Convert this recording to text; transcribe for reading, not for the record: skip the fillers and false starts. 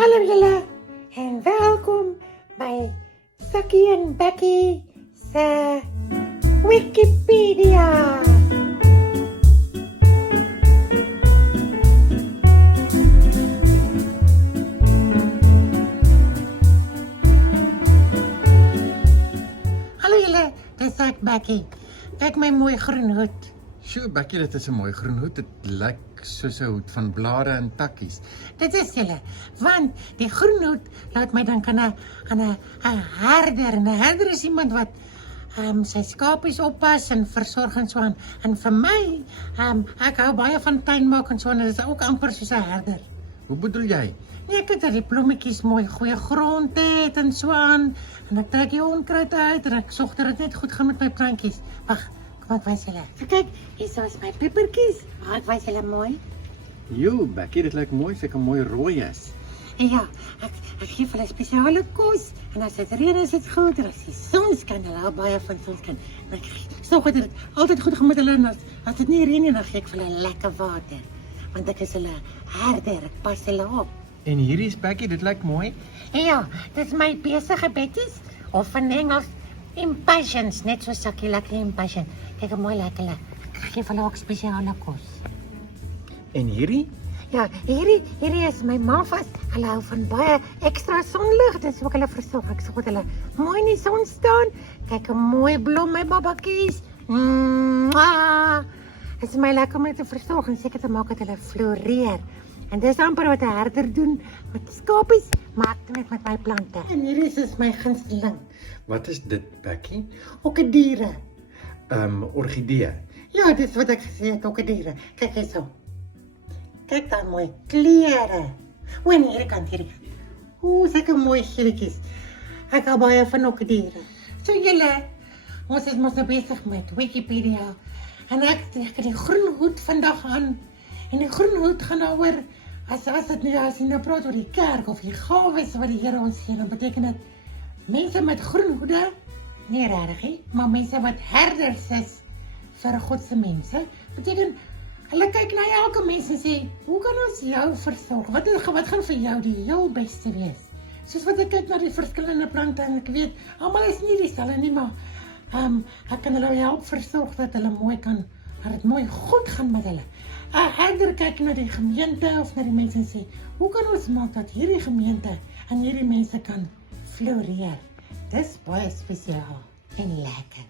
Hallo julle en welkom by Sakkie en Becky se Wikipedia. Hallo julle, dis ek Becky. Kyk my mooi groen hoed. Sjoe, Becky, dit is 'n mooi groen hoed. Dit lyk soos 'n hoed van blare en takkies. Dit is julle, want die groen hoed laat my dink aan 'n herder. En 'n herder is iemand wat sy skapies oppas en versorg en so aan. En vir my, ek hou baie van tuinmaak en so aan. Dit is ook amper soos 'n herder. Hoe bedoel jy? Nee, kyk dat die blommetjies mooi goeie grond het en so aan. En ek trek die onkruid uit en ek sorg dat dit net goed gaan met my plantjies. Wag, kom ek wys julle. So kyk, hier is my pepertjies. Ek wys julle mooi. Jo, Becky, dit lyk mooi, seker mooi rooi is. En ja, ek gee vir hulle spesiale kos. En as dit reën is dit goed. En as die son skyn, hulle hou baie van sonskyn. En ek sorg dat dit altyd goed gaan met hulle. En as dit nie reën nie, dan gee ek vir hulle lekker water. Want ek is hulle herder, ek pas hulle op. En hierdie is Becky, dit lyk mooi. En ja, dit is my besige Betties. Of in Engels, impatiens. Net so Sakkie, lekker impatient. Kyk hoe mooi lyk hulle. Ek gee vir hulle ook spesiale kos. En hierdie? Ja, hierdie is my mafas. Hulle hou van baie ekstra sonlig. Dit is ook hulle versorg. Ek sorg dat hulle mooi in die son staan. Kyk hoe mooi blom my babakkies. Dit is my lekker om hulle te versorg en seker te maak dat hulle floreer. En dis amper wat 'n herder doen met skapies, maar ek doen dit met my plante. En hierdie is my gunsteling. Wat is dit, Becky? Okkerdiere. Orgidee. Ja, dis wat ek gesê het, okkerdiere. Kyk hierso. Kyk dan mooi kleure. O, en hierdie kant. Sulke mooi geeltjies. Ek hou baie van okkerdiere. So julle, ons is mos nou besig met Wikipedia. En ek het die groen hoed vandag aan. En die groen hoed gaan daaroor, as jy nou praat oor die kerk of die gawes wat die Here ons gee, dan beteken dit mense met groen hoede, nie regtig nie, maar mense wat herders is vir God se mense, beteken hulle kyk na elke mens en sê, hoe kan ons jou versorg? Wat gaan vir jou die heel beste wees? Soos wat ek kyk na die verskillende plante en ek weet, almal is nie dieselfde nie, maar ek kan hulle help versorg dat hulle dat dit mooi goed gaan met hulle. 'n Herder kyk na die gemeente of na die mense en sê, hoe kan ons maak dat hierdie gemeente en hierdie mense kan floreer? Dis baie spesiaal en lekker.